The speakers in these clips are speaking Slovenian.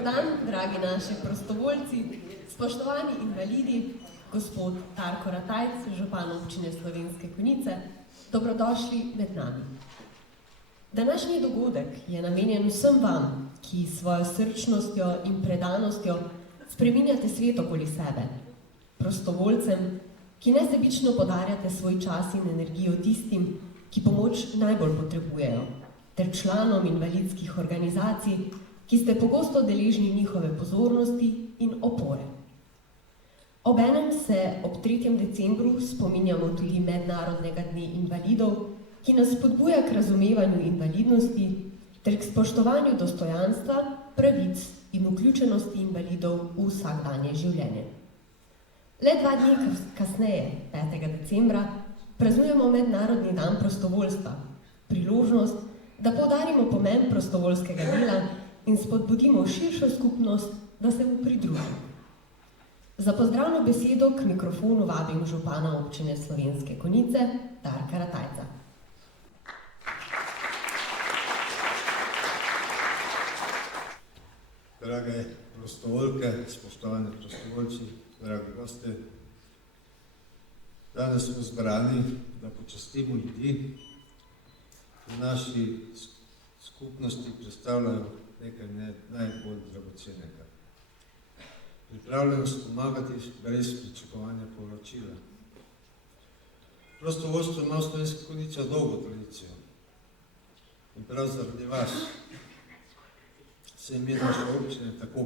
Dober dan, dragi naši prostovoljci, spoštovani invalidi, gospod Darko Ratajc, župan občine Slovenske Konjice, dobrodošli med nami. Današnji dogodek je namenjen vsem vam, ki s svojo srčnostjo in predanostjo spreminjate svet okoli sebe, prostovoljcem, ki nesebično podarjate svoj čas in energijo tistim, ki pomoč najbolj potrebujejo, ter članom invalidskih organizacij, ki ste pogosto deležni njihove pozornosti in opore. Obenem se ob 3. decembru spominjamo tudi Mednarodnega dne invalidov, ki nas spodbuja k razumevanju invalidnosti ter k spoštovanju dostojanstva, pravic in vključenosti invalidov v vsakdanje življenje. Le 2 dni kasneje, 5. decembra, praznujemo Mednarodni dan prostovoljstva, priložnost, da poudarimo pomen prostovoljskega dela in spodbudimo širšo skupnost, da se mu pridruži. Za pozdravno besedo k mikrofonu vabim župana občine Slovenske Konjice, Darka Ratajca. Drage prostovoljke, spoštovani prostovoljci, dragi gosti, danes smo zbrani, da počastimo ljudi, ki v naši skupnosti predstavljajo nekaj najbolj dragocenega. Pripravljenost pomagati brez pričakovanja povračila. Prostovoljstvo ima v Slovenski Konjici dolgo tradicijo in prav zaradi vas se ime naše občine tako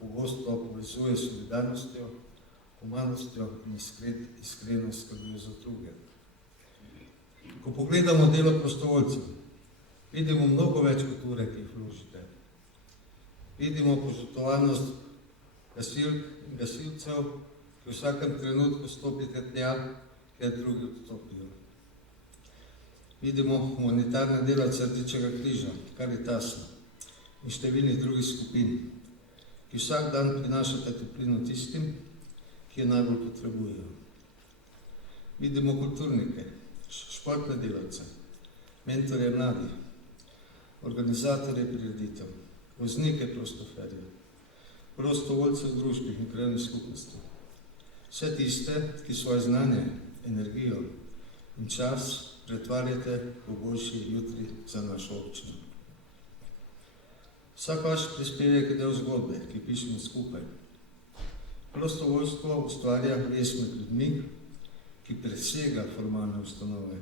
pogosto povezuje s solidarnostjo, humanostjo in iskreno skrbjo za druge. Ko pogledamo delo prostovoljcev, vidimo mnogo več kot ure, ki jih vložite. Vidimo požrtvovanost gasilcev, ki v vsakem trenutku stopite tja, kjer drugi odstopijo. Vidimo humanitarne delavce Rdečega križa, Karitasa in številnih drugih skupin, ki vsak dan prinašate toplino tistim, ki jo najbolj potrebujejo. Vidimo kulturnike, športne delavce, mentorje mladih, organizatorje prireditev, voznike prostoferjev, prostovoljce v družbi in krajevnih skupnosti. Vse tiste, ki svoje znanje, energijo in čas pretvarjate v boljši jutri za našo občino. Vsak vaš prispevek je del zgodbe, ki pišemo skupaj. Prostovoljstvo ustvarja vez med ljudmi, ki presega formalne ustanove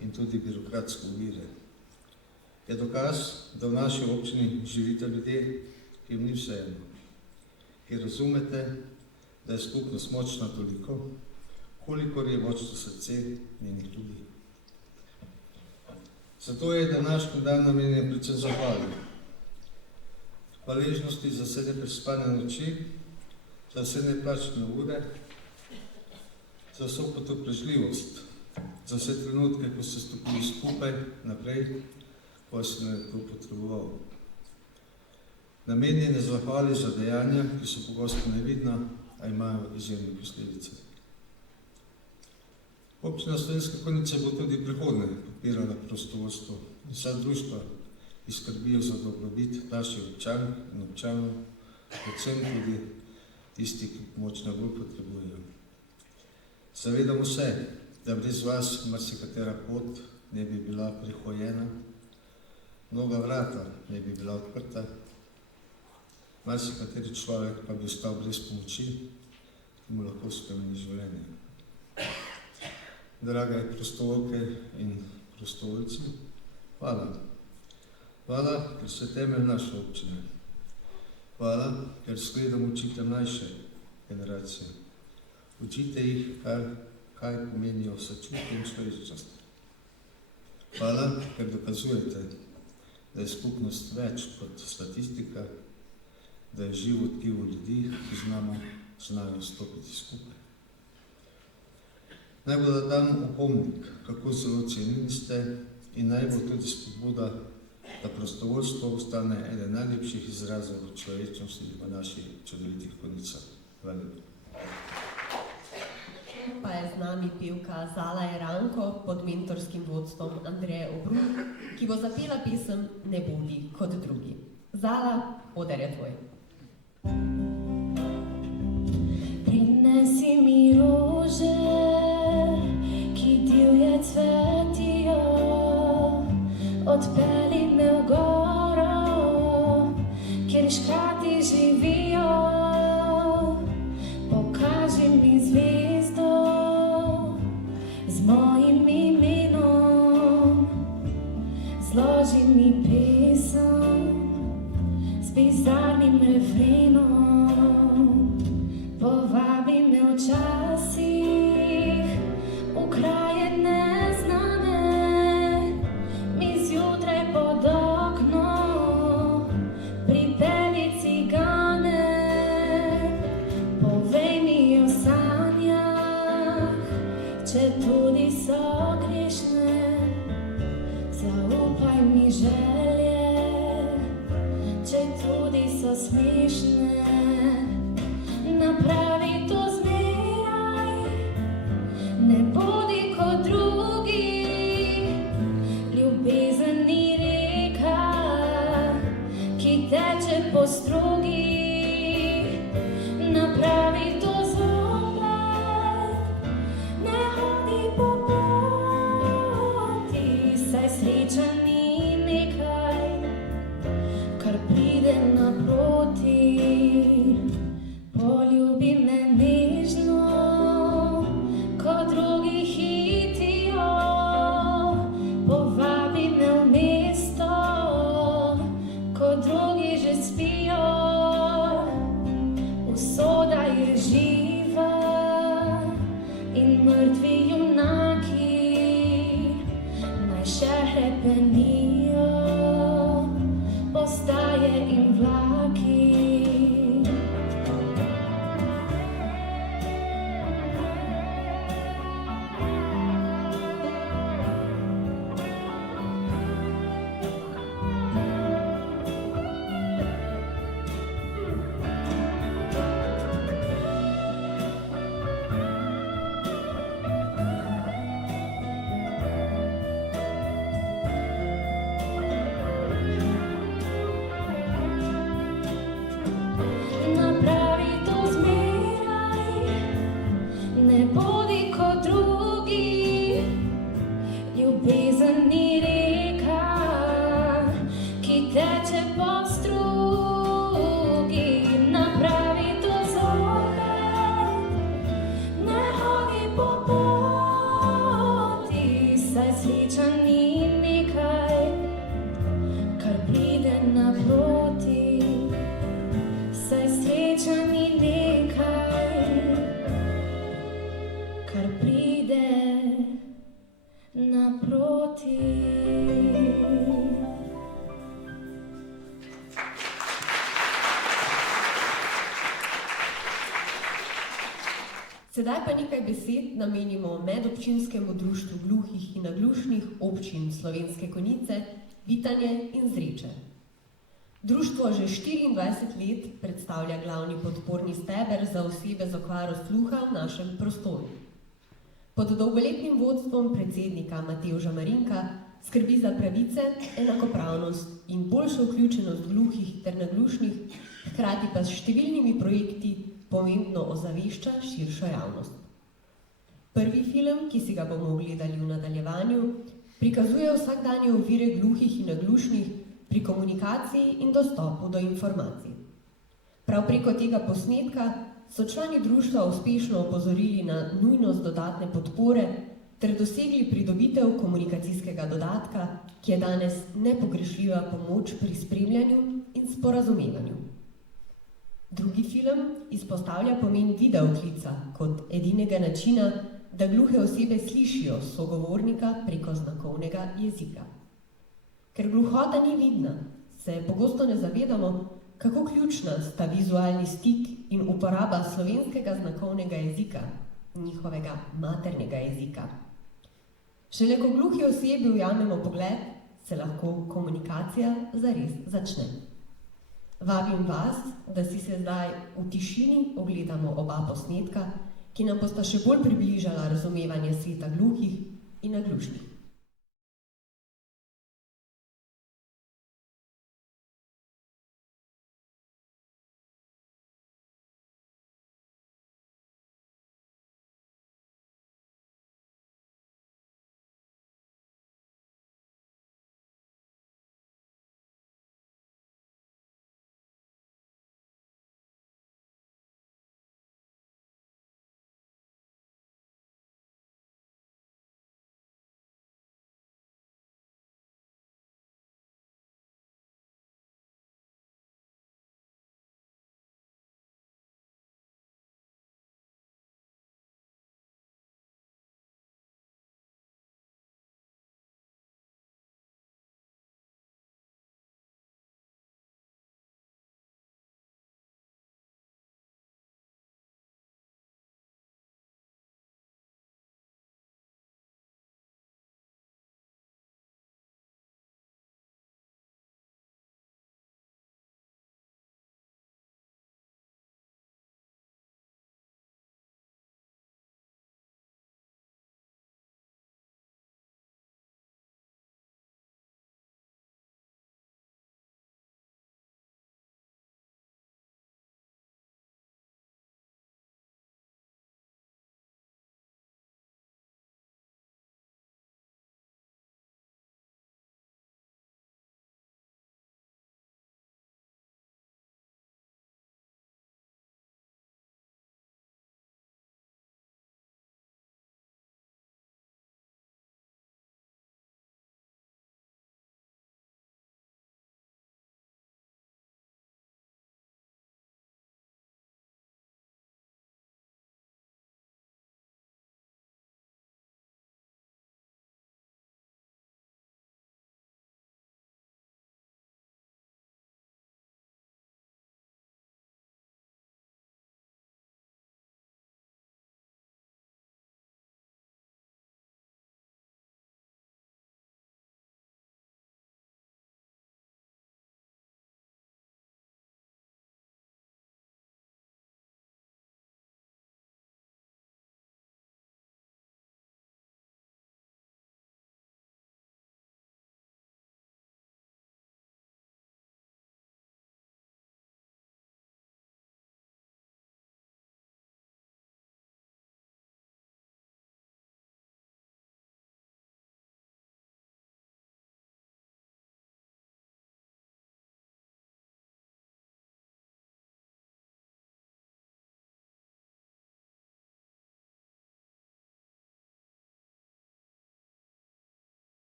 in tudi birokratske ovire. Je dokaz, da v naši občini živite ljudje, ki jim ni vseeno, ki razumete, da je skupnost močna toliko, kolikor je močno srce njenih ljudi. Zato je današnji dan namenjen predvsem zahvali. Hvaležnosti za vse neprespane noči, za vse neplačane ure, za vso potrpežljivost, za vse trenutke, ko ste stopili skupaj naprej, ko se nekdo potreboval. Namenjene zahvali za dejanja, ki so pogosto nevidna, a imajo izjemne posledice. Občina Slovenske Konjice bo tudi prihodnje podpirala prostovoljstvo in vsa društva, ki skrbijo za dobrobit naših občank in občanov, predvsem tudi tisti, ki pomoč najbolj potrebujejo. Zavedamo se, da brez vas marsikatera pot ne bi bila prehojena, mnoga vrata ne bi bila odprta, marsikateri človek pa bi ostal brez pomoči, ki mu lahko spremeni življenje. Drage prostovoljke in prostovoljci, hvala. Hvala, ker ste temelj naše občine. Hvala, ker skledam učite mlajše generacije. Učite jih, kaj pomenijo sočutje in človečnost. Hvala, ker dokazujete, da je skupnost več kot statistika, da je živo tkivo ljudi, ki znajo stopiti skupaj. Naj bo da dan opomnik, kako zelo cenjeni ste in naj bo tudi spodbuda, da prostovoljstvo ostane eden najlepših izrazov človečnosti v naših čudovitih Konjicah. Hvala lepa. Pa je z nami pevka Zala Jeranko pod mentorskim vodstvom Andreje Obrun, ki bo zapela pesem Ne bodi kot drugi. Zala, oder je tvoj. Prinesi mi rože, ki divje cvetijo, odpelji me v goro, kjer škrati živijo. Pokaži mi zvezdo z mojim imenom, zloži mi pesem s bizarnim refrenom. Povabi me včasih v kraje neznane, mi zjutraj pod okno pripelji cigane. Povej mi o sanjah, če tudi so grešne, zaupaj mi želje, če tudi so smešne. Napravi to zmeraj, ne bodi kot drugi. Ljubezen ni reka, ki teče po strugi. Napravi to zopet, ne hodi po poti, saj sreča ni nekaj, kar pride naproti. Poljubi me nežno, ko drugi hitijo. Povabi me v mesto, ko drugi že spijo. Usoda je živa in mrtvi junaki naj še hrepenijo, postaje in vlaki. Ljubezen ni reka, ki teče po strugi. Napravi to zopet, ne hodi po poti, saj sreča ni nekaj, kar pride naproti. Saj sreča ni nekaj, kar pride naproti. Sedaj pa nekaj besed namenimo medobčinskemu društvu gluhih in naglušnih občin Slovenske Konjice, Vitanje in Zreče. Društvo že 24 let predstavlja glavni podporni steber za osebe z okvaro sluha v našem prostoru. Pod dolgoletnim vodstvom predsednika Matevža Marinka skrbi za pravice, enakopravnost in boljšo vključenost gluhih ter naglušnih, hkrati pa s številnimi projekti pomembno ozavešča širšo javnost. Prvi film, ki si ga bomo ogledali v nadaljevanju, prikazuje vsakdanje ovire gluhih in naglušnih pri komunikaciji in dostopu do informacij. Prav preko tega posnetka so člani društva uspešno opozorili na nujnost dodatne podpore ter dosegli pridobitev komunikacijskega dodatka, ki je danes nepogrešljiva pomoč pri spremljanju in sporazumevanju. Drugi film izpostavlja pomen videoklica kot edinega načina, da gluhe osebe slišijo sogovornika preko znakovnega jezika. Ker gluhota ni vidna, se pogosto ne zavedamo, kako ključna sta vizualni stik in uporaba slovenskega znakovnega jezika, njihovega maternega jezika. Šele ko gluhi osebi ujamemo pogled, se lahko komunikacija zares začne. Vabim vas, da si se zdaj v tišini ogledamo oba posnetka, ki nam bosta še bolj približala razumevanje sveta gluhih in naglušnih.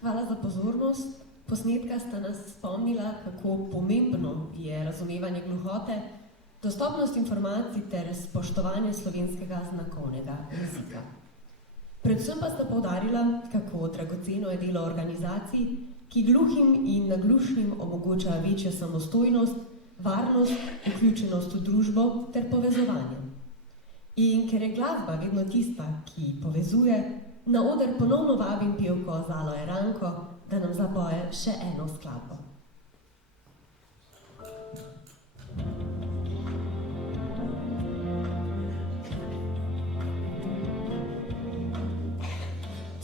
Hvala za pozornost. Posnetka sta nas spomnila, kako pomembno je razumevanje gluhote, dostopnost informacij ter spoštovanje slovenskega znakovnega jezika. Predvsem pa sta poudarila, kako dragoceno je delo organizacij, ki gluhim in naglušnim omogočajo večjo samostojnost, varnost, vključenost v družbo ter povezovanje. In ker je glasba vedno tista, ki povezuje, na oder ponovno vabim pevko Zaloje Ranko, da nam zapoje še eno skladbo.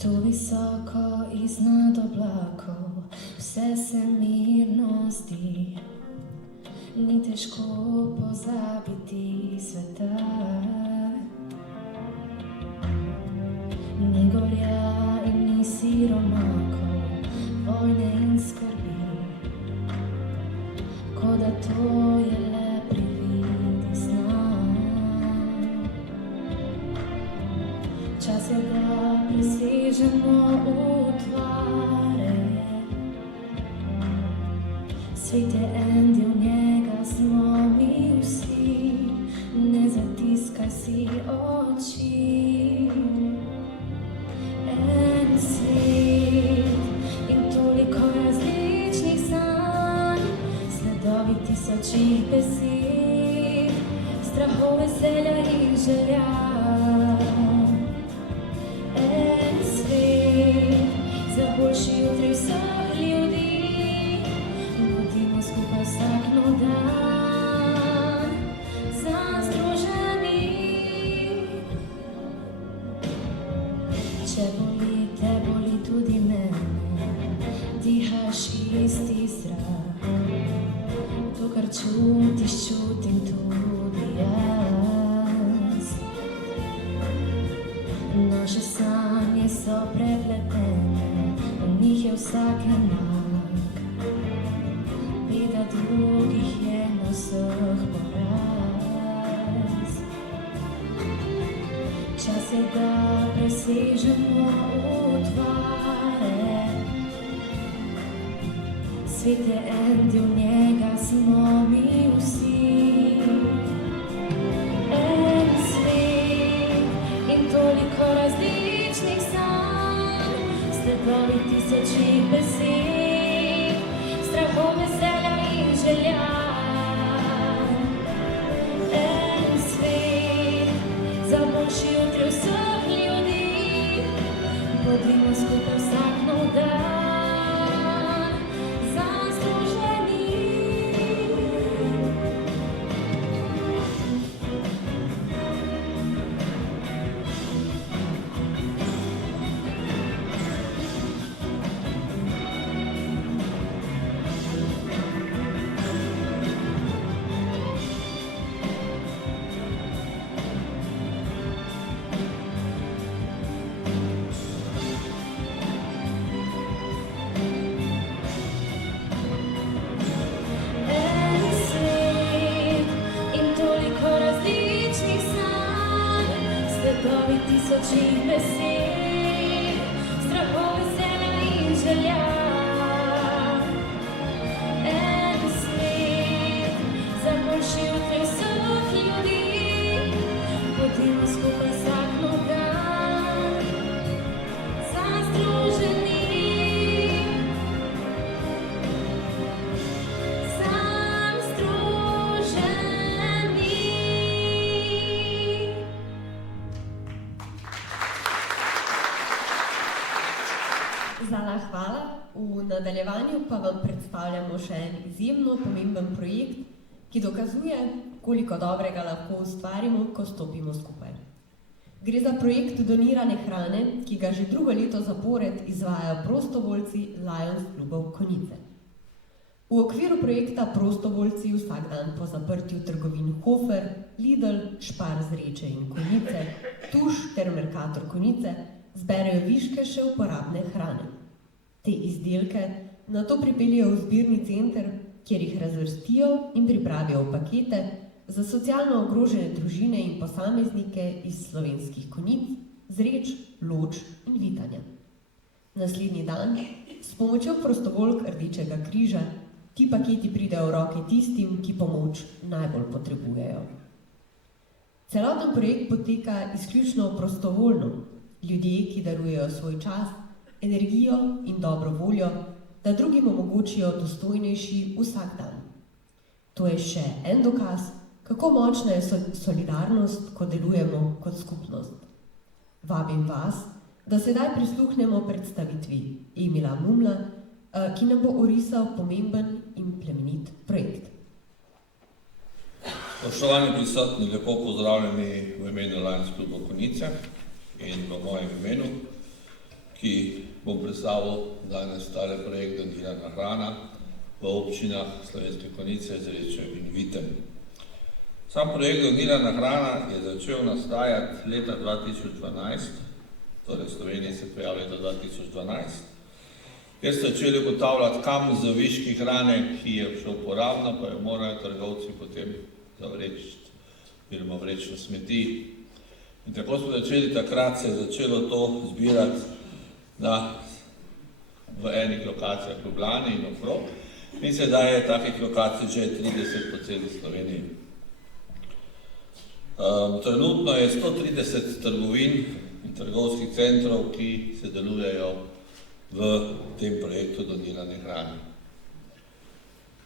Tu visoko iznad oblakov vse se mirno zdi, ni težko pozabiti sveta. Ni gorja in ni siromakov, vojne in skrbi, kot da to je le privid iz sna. Čas je, da presežemo utvare, svet je en del njega, smo mi vsi, ne zatiskaj si oči. En svet in toliko različnih sanj, sledovi tisočih besed, strahov, veselja in želja. En svet za boljši jutri vseh ljudi, bodimo skupaj vsak nov dan, združeni. Če boli, te boli tudi mene, dihaš isti zrak, to, kar čutiš, čutim tudi jaz. Naše sanje so prepletene, v njih je vsak enak, beda drugih je na vseh poraz. Čas je, da presežemo utvare, svet je en del njega, smo mi vsi. En svet in toliko različnih sanj, sledovi tisočih besed, strahov, veselja in želja. En svet za boljši jutri vseh ljudi, bodimo skupaj vsak nov dan, združeni. Sledovi tisočih besed, strahov, veselja in želja. En svet za boljši jutri vseh ljudi, bodimo skupaj vsak nov dan, združeni. Zala, hvala. V nadaljevanju pa vam predstavljamo še en izjemno pomemben projekt, ki dokazuje, koliko dobrega lahko ustvarimo, ko stopimo skupaj. Gre za projekt donirane hrane, ki ga že drugo leto zapored izvajajo prostovoljci Lions klubov Konjice. V okviru projekta prostovoljci vsak dan po zaprtju trgovin Hofer, Lidl, Spar Zreče in Konjice, Tuš ter Mercator Konjice zberejo viške še uporabne hrane. Te izdelke nato pripeljejo v zbirni center, kjer jih razvrstijo in pripravijo v pakete za socialno ogrožene družine in posameznike iz slovenskih Konjic, Zreč, Loč in Vitanja. Naslednji dan, s pomočjo prostovoljk Rdečega križa, ti paketi pridejo v roke tistim, ki pomoč najbolj potrebujejo. Celoten projekt poteka izključno prostovoljno. Ljudje, ki darujejo svoj čas, energijo in dobro voljo, da drugim omogočijo dostojnejši vsak dan. To je še en dokaz, kako močna je solidarnost, ko delujemo kot skupnost. Vabim vas, da sedaj prisluhnemo predstavitvi Emila Mumla, ki nam bo orisal pomemben in plemenit projekt. Spoštovani prisotni, lepo pozdravljeni v imenu Lions kluba Konjice in v mojem imenu, ki bom predstavil danes tale projekt Donirana hrana v občinah Slovenske Konjice, Zreče in Viten. Sam projekt Donirana hrana je začel nastajati leta 2012, torej v Sloveniji se pojavil leta 2012, kjer so začeli ugotavljati, kam z viški hrane, ki je še uporabna, pa jo morajo trgovci potem zavreči, oziroma vreči v smeti. In tako smo začeli, takrat se je začelo to zbirati v enih lokacijah v Ljubljani in okrog. In sedaj je takih lokacij že 30 po celi Sloveniji. Trenutno je 130 trgovin in trgovskih centrov, ki se delujejo v tem projektu Donirane hrane.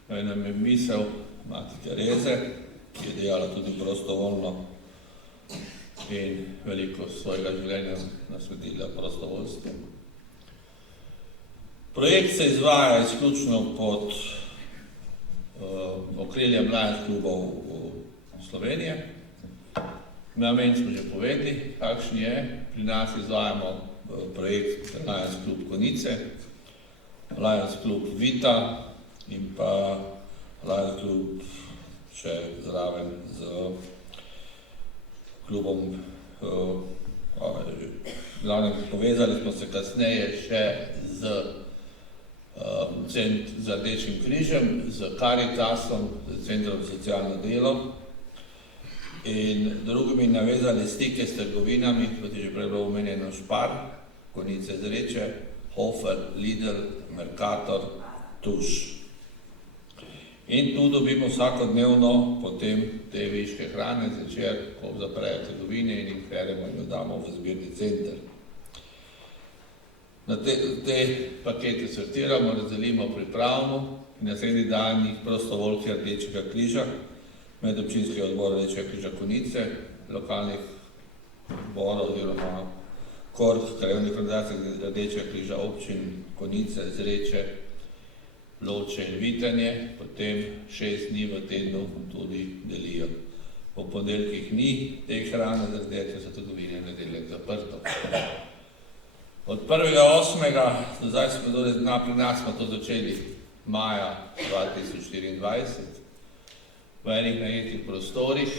Nam je misel mati Tereze, ki je delala tudi prostovoljno in veliko svojega življenja nasvetila prostovoljstvu. Projekt se izvaja izključno pod okriljem Lions klubov Slovenije. Namen smo že povedali, kakšen je. Pri nas izvajamo projekt Lions klub Konjice, Lions klub Vita in pa Lions klub še zraven z klubom, povezali smo se kasneje še z Rdečim križem, z Karitasom, z Centrom za socialno delo in drugimi navezali stike s trgovinami, kot je že prej bilo omenjeno, Spar, Konjice, Zreče, Hofer, Lidl, Mercator, Tuš. In tu dobimo vsakodnevno potem te viške hrane zvečer, ko zaprejo trgovine in jih peremo in jo damo v zbirni center. Na te pakete sortiramo, razdelimo pripravno in naslednji dan jih prostovoljci Rdečega križa, medobčinskega odbora Rdečega križa Konjice, lokalnih odborov oziroma krajevnih organizacij Rdečega križa občin Konjice, Zreče, Loče in Vitanje, potem 6 dni v tednu tudi delijo. Po ponedeljkih ni te hrane, zaradi so trgovine v nedeljah zaprto. Od 1.8. do zdaj smo pri nas smo to začeli maja 2024 v enih najetih prostorih,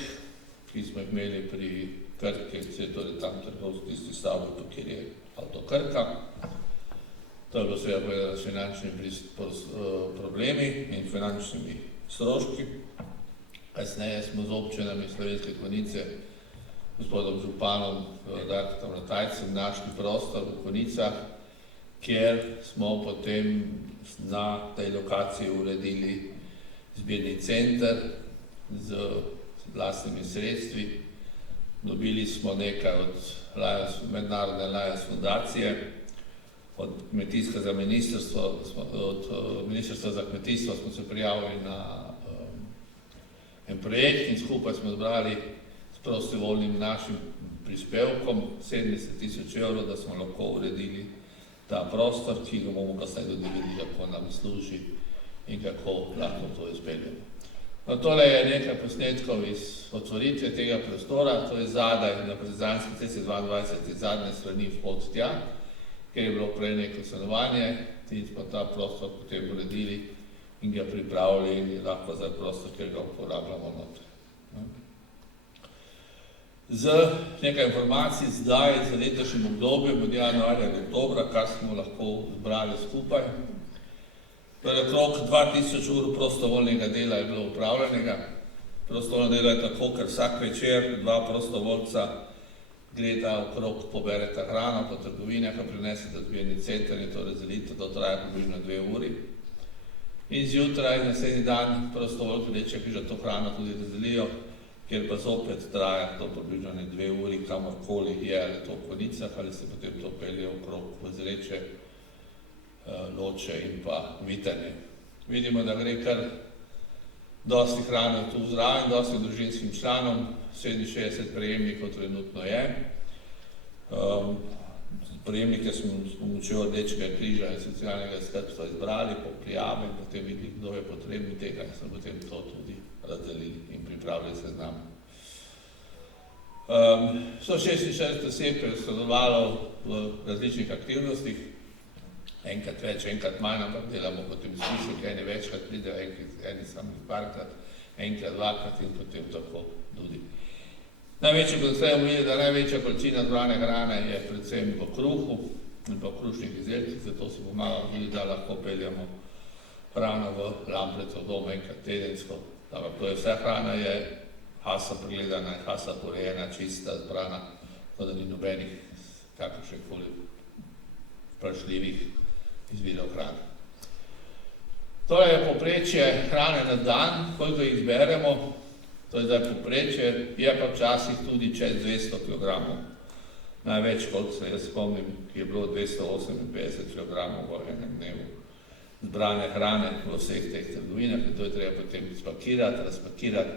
ki smo jih imeli pri Krki, torej tam trgovski stavbi, kjer je avto Krka. To je bilo seveda povedano s finančnimi problemi in finančnimi stroški. Kasneje smo z občinami Slovenske Konjice, gospodom županom Darkom Ratajcem, našli prostor v Konjicah, kjer smo potem na tej lokaciji uredili zbirni center z lastnimi sredstvi. Dobili smo nekaj od mednarodne Lions fundacije, od Ministrstva za kmetijstvo smo se prijavili na en projekt in skupaj smo zbrali s prostovoljnim našim prispevkom 70.000 evrov, da smo lahko uredili ta prostor, ki ga bomo kasneje tudi videli, kako nam služi in kako lahko to izpeljemo. No, tole je nekaj posnetkov iz otvoritve tega prostora, to je zadaj na Partizanski cesti 22, iz zadnje strani vhod tja, ker je bilo prej neko stanovanje, in smo ta prostor potem uredili in ga pripravili in je lahko za prostor, ker ga uporabljamo noter. Z nekaj informacij zdaj za letošnjim obdobjem od januarja do oktobra, kar smo lahko zbrali skupaj. Torej, okrog 2000 ur prostovoljnega dela je bilo upravljenega. Prostovoljno delo je tako, ker vsak večer 2 prostovoljca gleda okrog, poberete hrano po trgovinah, jo prinesete v zbirni center in to razdelite, to traja približno 2 uri. In zjutraj, naslednji dan, prostovoljci Rdečega križa to hrano tudi razdelijo, kjer pa zopet traja to približno 2 uri, kamorkoli je, ali to v Konicah, ali se potem to pelje okrog v Zreče, Loče in pa Vitanje. Vidimo, da gre kar dosti hrane tu zraven, dosti družinskim članom, 67 prejemnikov trenutno je. Prejemnike smo s pomočjo Rdečega križa in socialnega skrbstva izbrali po prijavi in potem videli, kdo je potrebni tega in smo potem to tudi razdelili in pripravili seznam. 146 oseb je sodelovalo v različnih aktivnostih, enkrat več, enkrat manj, ampak delamo potem spisek, eni večkrat pridejo, eni samo parkrat, enkrat, dvakrat in potem tako tudi. Največje, kot ste omenili, da največja količina zbrane hrane je predvsem v kruhu in pa v krušnih izdelkih, zato si pomagamo tudi, da lahko peljemo hrano v Lampreco dom enkrat tedensko. Ampak to je vsa hrana, je hasa pregledana, hasa porejena, čista, zbrana, tako da ni nobenih kakršnekoli vprašljivih izvirov hrane. To je povprečje hrane na dan, koliko jih zberemo, to je zdaj povprečje, je pa včasih tudi čez 200 kg. Največ, koliko se jaz spomnim, je bilo 258 kg v enem dnevu zbrane hrane v vseh teh trgovinah in to je treba potem spakirati, razpakirati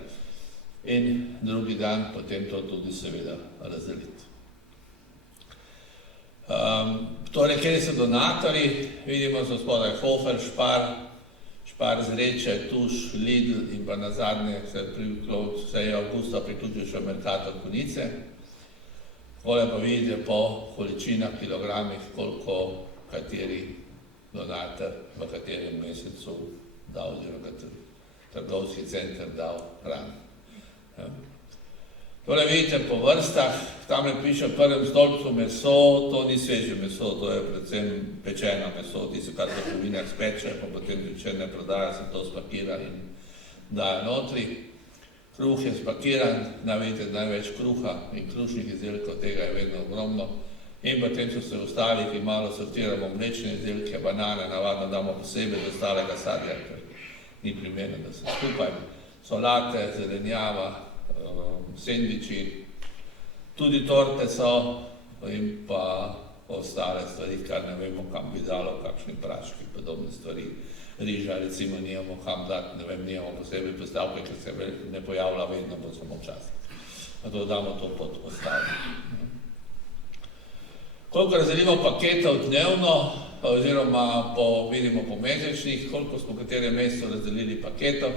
in drugi dan potem to tudi seveda razdeliti. Torej, kjer so donatorji, vidimo so spodaj Hofer, Špar Zreče, Tuš, Lidl in pa nazadnje se je avgusta priključil še Mercator Konice. Tole pa vidite po količinah, kilogramih, koliko kateri donator v katerem mesecu dal, oziroma trgovski center dal hrano. Tole vidite po vrstah, tam piše v prvem stolpcu meso, to ni sveže meso, to je predvsem pečeno meso, tisto, kar v trgovinah speče, pa potem če ne prodaja, se to spakira in daje notri. Kruh je spakiran, vidite največ kruha in krušnih izdelkov, tega je vedno ogromno. In potem so se ostali, ki malo sortiramo mlečne izdelke, banane, navadno damo posebej do ostalega sadja, ker ni primerno, da se skupaj. Solate, zelenjava, sendviči, tudi torte so in pa ostale stvari, kar ne vemo, kam bi dalo, kakšni praški, podobne stvari. Riža, recimo, nijamo kam dati, ne vem, nijamo posebej postavke, ker se ne pojavlja vedno, bo samo včasih. Zato damo to pod ostali. Koliko razdelimo paketov dnevno, oziroma vidimo po mesečnih, koliko smo v katerem mesecu razdelili paketov,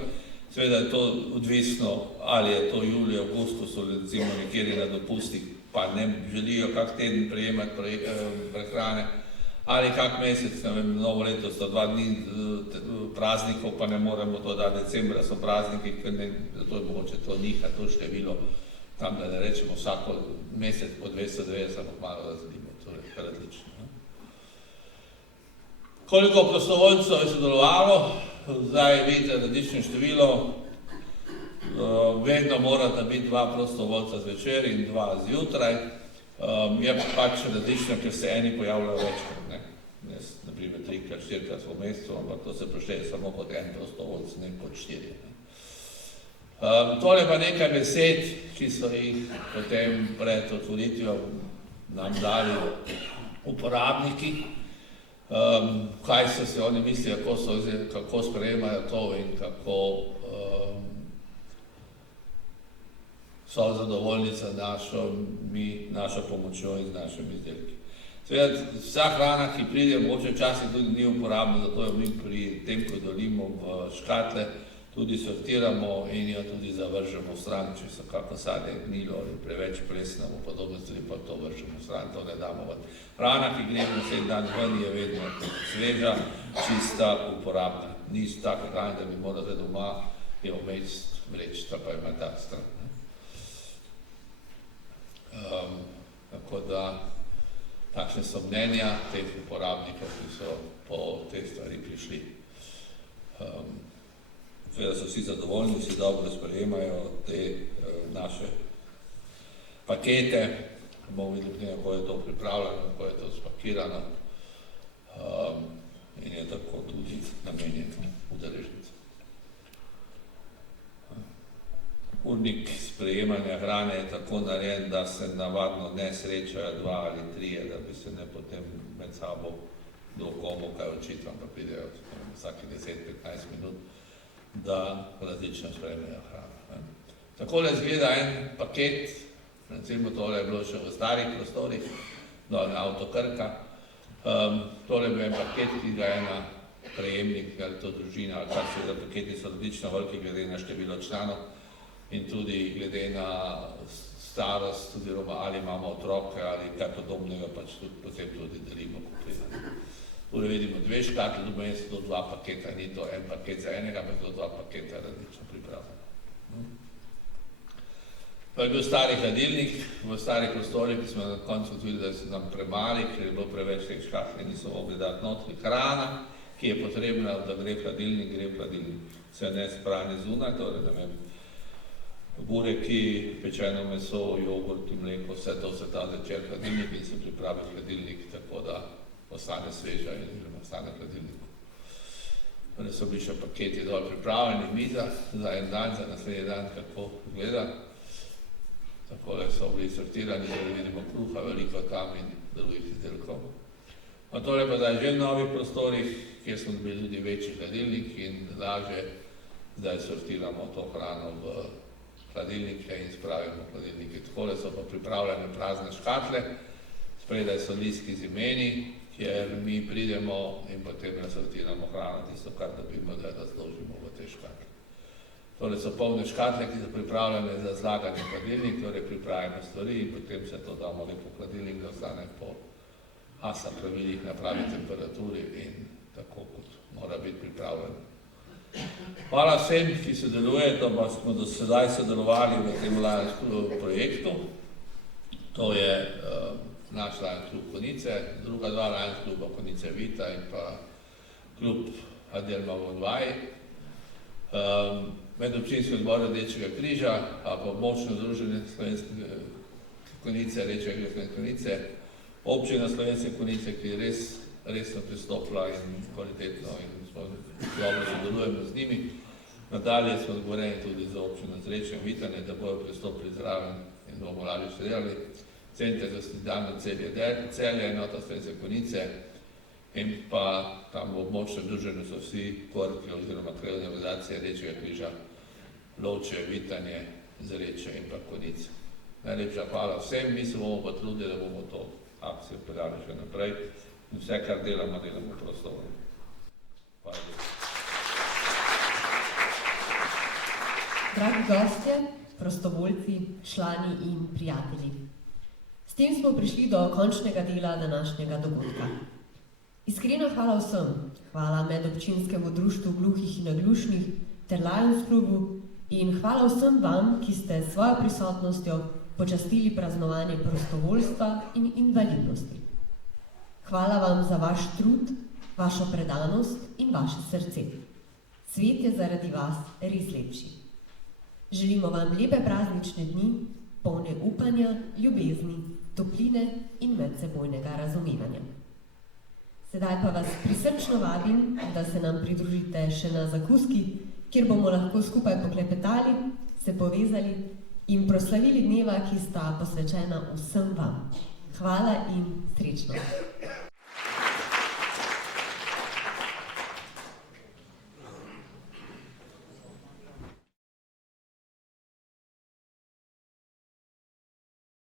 seveda je to odvisno, ali je to julij, avgustus, so recimo nekjeri na dopustih, pa ne želijo kak teden prejemati prehrane, ali kak mesec, ne vem, novo leto so 2 dni praznikov, pa ne moremo to dati, decembra so prazniki, zato je mogoče to niha, to število, tam da ne rečemo vsako mesec po 290, ampak malo razdelimo, to je kar različno. Koliko prostovoljcev je sodelovalo? Zdaj vidite različno število, vedno morata biti 2 prostovoljca zvečer in 2 zjutraj. Je pač različno, ker se eni pojavljajo večkrat, ne. Jaz, na primer, 3-krat, 4-krat v mesecu, ampak to se prešteje samo kot en prostovoljc, ne kot 4. Tole pa nekaj besed, ki so jih potem pred otvoritvijo nam dali uporabniki. Kaj so se oni mislijo, kako sprejemajo to in kako so zadovoljni za našo pomočjo in z našimi izdelki. Seveda, vsa hrana, ki pride, mogoče včasih tudi ni uporabna, zato jo mi pri tem, ko dolimo v škatle, tudi sortiramo in jo tudi zavržemo v stran, če so kako sadje gnilo ali preveč presnamo, podobne stvari, pa to vržemo v stran, to ne damo ven. Hrana, ki gre naslednji dan ven, je vedno sveža, čista, uporabna. Ni tako hrana, da bi morali doma jo vmes vreči, pa ima ta stran. Tako da, takšne so mnenja teh uporabnikov, ki so po te stvari prišli. Da so vsi zadovoljni, vsi dobro sprejemajo te naše pakete. bomo videli, kako je to pripravljeno, kako je to spakirano in je tako tudi namenjeno udeležencem. Urnik sprejemanja hrane je tako narejen, da se navadno ne srečajo 2 ali 3, da bi se ne potem med sabo kdo komu kaj očital, pa pridejo vsake 10-15 minut, da različno sprejmejo hrano. Takole izgleda en paket, recimo tole je bilo še v starih prostorih, dol na avto Krka. Tole je bil en paket, ki ga je ena prejemnik, ali to družina, ali kar se za paketi so odlično veliki glede na število članov in tudi glede na starost, oziroma ali imamo otroke ali kaj podobnega, pač tudi potem tudi delimo, ko pride. Tule vidimo 2 škatle, doma so to 2 paketa, ni to en paket za enega, ampak to 2 paketa različno pripravljeno. To je bil stari hladilnik v starih prostorih, ki smo na koncu videli, da so nam premali, ker je bilo preveč teh škatle, niso mogli dati notri. Hrana, ki je potrebna, da gre v hladilnik, gre v hladilnik. Se ne sprani zunaj, torej ne vem, bureki, pečeno meso, jogurt in mleko, vse to se ta začer v hladilnik in se pripravi v hladilnik, tako da ostane sveža in ostane v hladilniku. Torej so bili še paketi dol pripravljeni, miza za en dan, za naslednji dan, kako gleda. Takole so bili sortirani, da vidimo kruha, veliko tam in drugih izdelkov. Tole pa zdaj že v novih prostorih, kjer smo dobili tudi večji hladilnik in lažje zdaj sortiramo to hrano v hladilnike in spravimo v hladilnike. Takole so pa pripravljene prazne škatle, spredaj so listki z imeni, kjer mi pridemo in potem sortiramo hrano, tisto, kar dobimo, da razložimo v te škatle. Tole so polne škatle, ki so pripravljene za zlaganje v hladilnik, torej pripravimo stvari in potem se to damo lepo v hladilnik, da ostane po ASA pravilih na pravi temperaturi in tako, kot mora biti pripravljeno. Hvala vsem, ki sodelujejo, pa smo do sedaj sodelovali v tem projektu. To je naš Lions klub Konjice, druga 2 Lions kluba Konjice Vita in pa klub Adelma Vodvaj. Medobčinski odbor Rdečega križa, pa območno združenje Slovenske Konjice, Rdečega križa Konjice, občina Slovenske Konjice, ki je resno pristopila in kvalitetno in dobro sodelujemo z njimi. Nadalje smo dogovorjeni tudi za občino Zreče in Vitanje, da bojo pristopili zraven in bomo lažje še delali. Center za solidarno Celje, enota Slovenske Konjice in pa tam v območnem združenju so vsi korki oziroma krajevne organizacije Rdečega križa, Lovče, Vitanje, Zreče in pa Konjice. Najlepša hvala vsem, mi se bomo pa trudili, da bomo to akcijo peljali še naprej in vse, kar delamo prostovoljno. Hvala. Dragi gostje, prostovoljci, člani in prijatelji. S tem smo prišli do končnega dela današnjega dogodka. Iskrena hvala vsem, hvala medobčinskemu društvu gluhih in naglušnih ter Lions klubu in hvala vsem vam, ki ste s svojo prisotnostjo počastili praznovanje prostovoljstva in invalidnosti. Hvala vam za vaš trud, vašo predanost in vaše srce. Svet je zaradi vas res lepši. Želimo vam lepe praznične dni, polne upanja, ljubezni, topline in medsebojnega razumevanja. Sedaj pa vas prisrčno vabim, da se nam pridružite še na zakuski, kjer bomo lahko skupaj poklepetali, se povezali in proslavili dneva, ki sta posvečena vsem vam. Hvala in srečno!